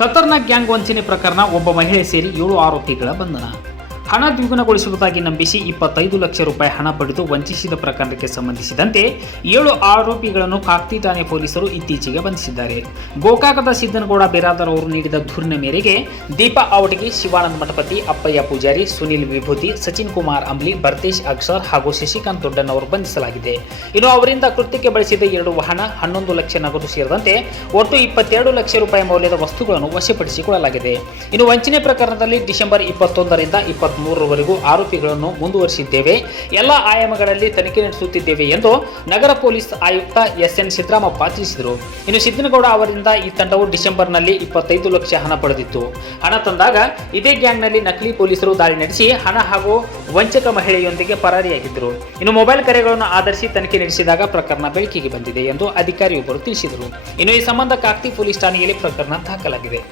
ಖತರ್ನಾಕ್ gang ವಂಚನೆ ಪ್ರಕರಣ ಒಬ್ಬ ಮಹಿಳೆ ಸೇರಿ ಏಳು ಆರೋಪಿಗಳ ಬಂಧನ. ಹಣ ದ್ವಿಗುಣಗೊಳಿಸುವುದಾಗಿ ನಂಬಿಸಿ ಇಪ್ಪತ್ತೈದು ಲಕ್ಷ ರೂಪಾಯಿ ಹಣ ಪಡೆದು ವಂಚಿಸಿದ ಪ್ರಕರಣಕ್ಕೆ ಸಂಬಂಧಿಸಿದಂತೆ ಏಳು ಆರೋಪಿಗಳನ್ನು ಕಾಕ್ತಿ ಠಾಣೆ ಪೊಲೀಸರು ಇತ್ತೀಚೆಗೆ ಬಂಧಿಸಿದ್ದಾರೆ. ಗೋಕಾಕದ ಸಿದ್ದನಗೌಡ ಬಿರಾದರ್ ಅವರು ನೀಡಿದ ದೂರಿನ ಮೇರೆಗೆ ದೀಪಾ ಅವಟಿಗೆ ಶಿವಾನಂದ ಮಠಪತಿ, ಅಪ್ಪಯ್ಯ ಪೂಜಾರಿ, ಸುನಿಲ್ ವಿಭೂತಿ, ಸಚಿನ್ ಕುಮಾರ್ ಅಂಬ್ಲಿ ಭರ್ತೇಶ್ ಅಕ್ಷರ್ ಹಾಗೂ ಶಶಿಕಾಂತ್ ದೊಡ್ಡನ್ ಅವರು ಬಂಧಿಸಲಾಗಿದೆ. ಇನ್ನು ಅವರಿಂದ ಕೃತ್ಯಕ್ಕೆ ಬಳಸಿದ ಎರಡು ವಾಹನ ಹನ್ನೊಂದು ಲಕ್ಷ ನಗದು ಸೇರಿದಂತೆ ಒಟ್ಟು ಇಪ್ಪತ್ತೆರಡು ಲಕ್ಷ ರೂಪಾಯಿ ಮೌಲ್ಯದ ವಸ್ತುಗಳನ್ನು ವಶಪಡಿಸಿಕೊಳ್ಳಲಾಗಿದೆ. ಇನ್ನು ವಂಚನೆ ಪ್ರಕರಣದಲ್ಲಿ ಡಿಸೆಂಬರ್ ಇಪ್ಪತ್ತೊಂದರಿಂದ ಇಪ್ಪತ್ತ್ಮೂರರವರೆಗೂ ಆರೋಪಿಗಳನ್ನು ಮುಂದುವರಿಸಿದ್ದೇವೆ. ಎಲ್ಲ ಆಯಾಮಗಳಲ್ಲಿ ತನಿಖೆ ನಡೆಸುತ್ತಿದ್ದೇವೆ ಎಂದು ನಗರ ಪೊಲೀಸ್ ಆಯುಕ್ತ ಎಸ್ ಎನ್ ಸಿದ್ದರಾಮಪ್ಪ ತಿಳಿಸಿದರು. ಇನ್ನು ಸಿದ್ದನಗೌಡ ಅವರಿಂದ ಈ ತಂಡವು ಡಿಸೆಂಬರ್ನಲ್ಲಿ ಇಪ್ಪತ್ತೈದು ಲಕ್ಷ ಹಣ ಪಡೆದಿತ್ತು. ಹಣ ತಂದಾಗ ಇದೇ ಗ್ಯಾಂಗ್ನಲ್ಲಿ ನಕಲಿ ಪೊಲೀಸರು ದಾಳಿ ನಡೆಸಿ ಹಣ ಹಾಗೂ ವಂಚಕ ಮಹಿಳೆಯೊಂದಿಗೆ ಪರಾರಿಯಾಗಿದ್ದರು. ಇನ್ನು ಮೊಬೈಲ್ ಕರೆಗಳನ್ನು ಆಧರಿಸಿ ತನಿಖೆ ನಡೆಸಿದಾಗ ಪ್ರಕರಣ ಬೆಳಕಿಗೆ ಬಂದಿದೆ ಎಂದು ಅಧಿಕಾರಿಯೊಬ್ಬರು ತಿಳಿಸಿದರು. ಇನ್ನು ಈ ಸಂಬಂಧ ಕಾಕ್ತಿ ಪೊಲೀಸ್ ಠಾಣೆಯಲ್ಲಿ ಪ್ರಕರಣ ದಾಖಲಾಗಿದೆ.